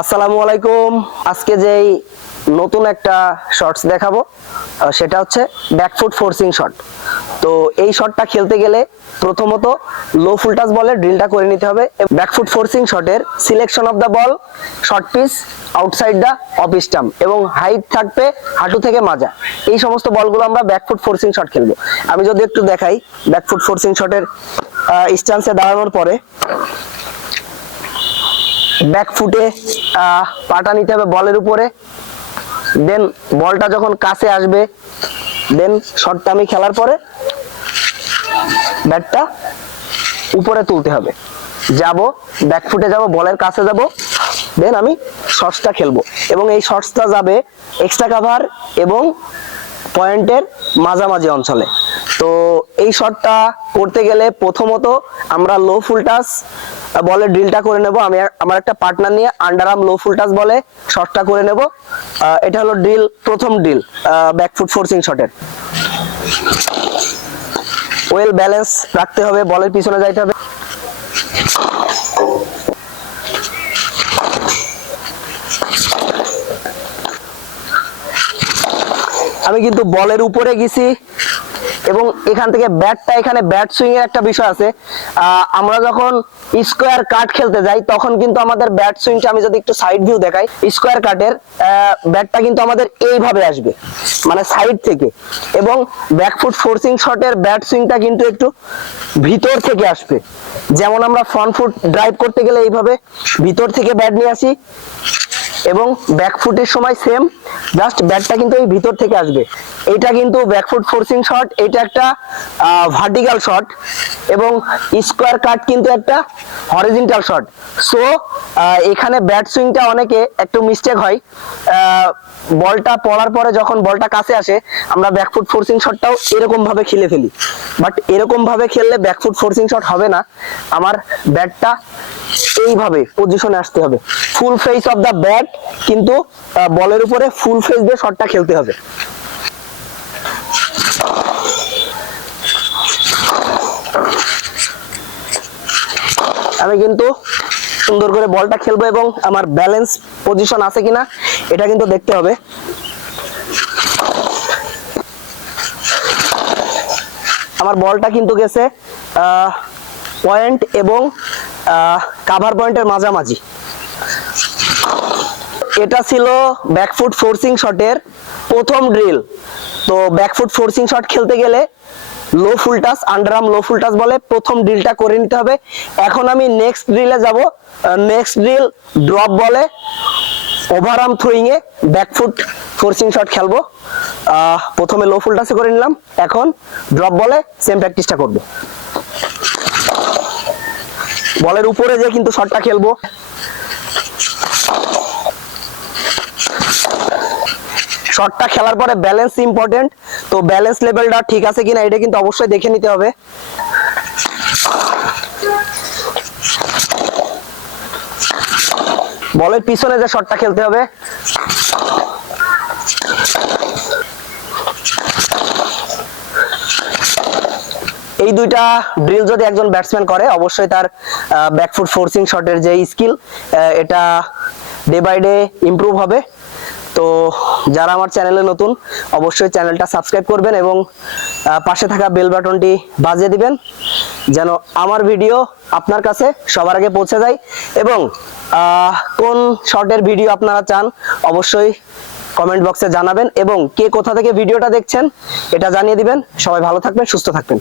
আসসালামু আলাইকুম। আজকে যেই নতুন একটা শর্টস দেখাবো সেটা হচ্ছে ব্যাকফুট ফোর্সিং শট তো এই শটটা খেলতে গেলে প্রথমত লো ফুল টাচ বলে ড্রিলটা করে নিতে হবে। Back foot forcing শটের selection of the ball short pitch outside the off stump এবং হাইট থাকবে হাঁটু থেকে মাজা। এই সমস্ত বলগুলো আমরা ব্যাকফুট ফোর্সিং শট খেলব। আমি যদি একটু দেখাই ব্যাকফুট ফোর্সিং শটের স্ট্যান্সে দাঁড়ানোর পরে ব্যাক ফুটে পাটা নিতে হবে বলের উপরে। দেন বলটা যখন কাছে আসবে দেন শটটা আমি খেলার পরে ব্যাটটা উপরে তুলতে হবে। যাব ব্যাক ফুটে যাব, বলের কাছে যাব দেন আমি শর্টসটা খেলব। এবং এই শর্টসটা যাবে এক্সট্রা কাভার এবং পয়েন্টের মাঝামাঝি অঞ্চলে। তো এই শটটা করতে গেলে প্রথমত আমরা লো ফুল টাচ বলে ড্রিলটা করে নেব। আমি আমার একটা পার্টনার নিয়ে under arm low full touch বলে শটটা করে নেব। এটা হলো ড্রিল প্রথম ড্রিল ব্যাক ফুট ফোর্সিং শটের ওয়েল ব্যালেন্স রাখতে হবে, বলের পিছনে যাইতে হবে। আমি কিন্তু বলের উপরে গেছি এবং এখান থেকে ব্যাটটা, এখানে ব্যাট সুইং এর একটা বিষয় আছে। আমরা যখন স্কোয়ার কাট খেলতে যাই, তখন কিন্তু আমাদের ব্যাট সুইংটা আমি যদি একটু সাইড ভিউ দেখাই, স্কোয়ার কাটের ব্যাটটা কিন্তু আমাদের এইভাবে আসবে মানে সাইড থেকে। এবং ব্যাকফুট ফোর্সিং শটের ব্যাট সুইংটা কিন্তু একটু ভিতর থেকে আসবে। যেমন আমরা ফ্রন্ট ফুট ড্রাইভ করতে গেলে এইভাবে ভিতর থেকে ব্যাট নিয়ে আসি এবং ব্যাকফুটের সময় সেম জাস্ট ব্যাটটা কিন্তু এই ভিতর থেকে আসবে। এটা কিন্তু ব্যাকফুট ফোর্সিং শট এটা একটা ভার্টিক্যাল শট এবং স্কোয়ার কাট কিন্তু একটা হরিজেন্টাল শট সো এখানে ব্যাট সুইংটা অনেকে একটু মিস্টেক হয়। বলটা পড়ার পরে যখন বলটা কাছে আসে, আমরা ব্যাকফুট ফোর্সিং শটটাও এরকম ভাবে খেলে ফেলি। বাট এরকম ভাবে খেললে ব্যাকফুট ফোর্সিং শট হবে না। আমার ব্যাটটা এইভাবে পজিশনে আসতে হবে। Full face of the bat কিন্তু বলের উপরে ফুল ফেস দিয়ে শটটা খেলতে হবে। আমি কিন্তু সুন্দর করে বলটা খেলব এবং আমার ব্যালেন্স পজিশন আছে কিনা, এটা কিন্তু দেখতে হবে। আমার বলটা কিন্তু গেছে পয়েন্ট এবং কাভার পয়েন্টের মাঝামাঝি। এটা ছিল ব্যাকফুট ফোর্সিং শটের প্রথম ড্রিল তো ব্যাকফুট ফোর্সিং শট খেলতে গেলে low full toss underarm low full toss বলে প্রথম ড্রিলটা করে নিতে হবে। এখন আমি নেক্সট ড্রিলে যাব। নেক্সট ড্রিল ড্রপ বলে ওভারআর্ম থ্রোয়িং এ ব্যাকফুট ফোর্সিং শট খেলব। প্রথমে লো ফুল টাচে করে নিলাম। এখন ড্রপ বলে সেম প্র্যাকটিসটা করব। বলের উপরে যে কিন্তু শটটা খেলব। শটটা খেলার পরে ব্যালেন্স ইম্পর্টেন্ট তো ব্যালেন্স লেভেলটা ঠিক আছে কিনা এটা কিন্তু অবশ্যই দেখে নিতে হবে। বলের পিছনে যে শটটা খেলতে হবে। এই দুইটা ড্রিল যদি একজন ব্যাটসম্যান করে, অবশ্যই তার ব্যাকফুট ফোর্সিং শটের যে স্কিল এটা ডে বাই ডে ইমপ্রুভ হবে। তো যারা আমার চ্যানেলে নতুন, অবশ্যই চ্যানেলটা সাবস্ক্রাইব করবেন এবং পাশে থাকা বেল বাটনটি বাজিয়ে দিবেন, যেন আমার ভিডিও আপনার কাছে সবার আগে পৌঁছে যায় এবং কোন শর্টের ভিডিও আপনারা চান, অবশ্যই কমেন্ট বক্সে জানাবেন এবং কে কোথা থেকে ভিডিওটা দেখছেন, এটা জানিয়ে দিবেন। সবাই ভালো থাকবেন, সুস্থ থাকবেন।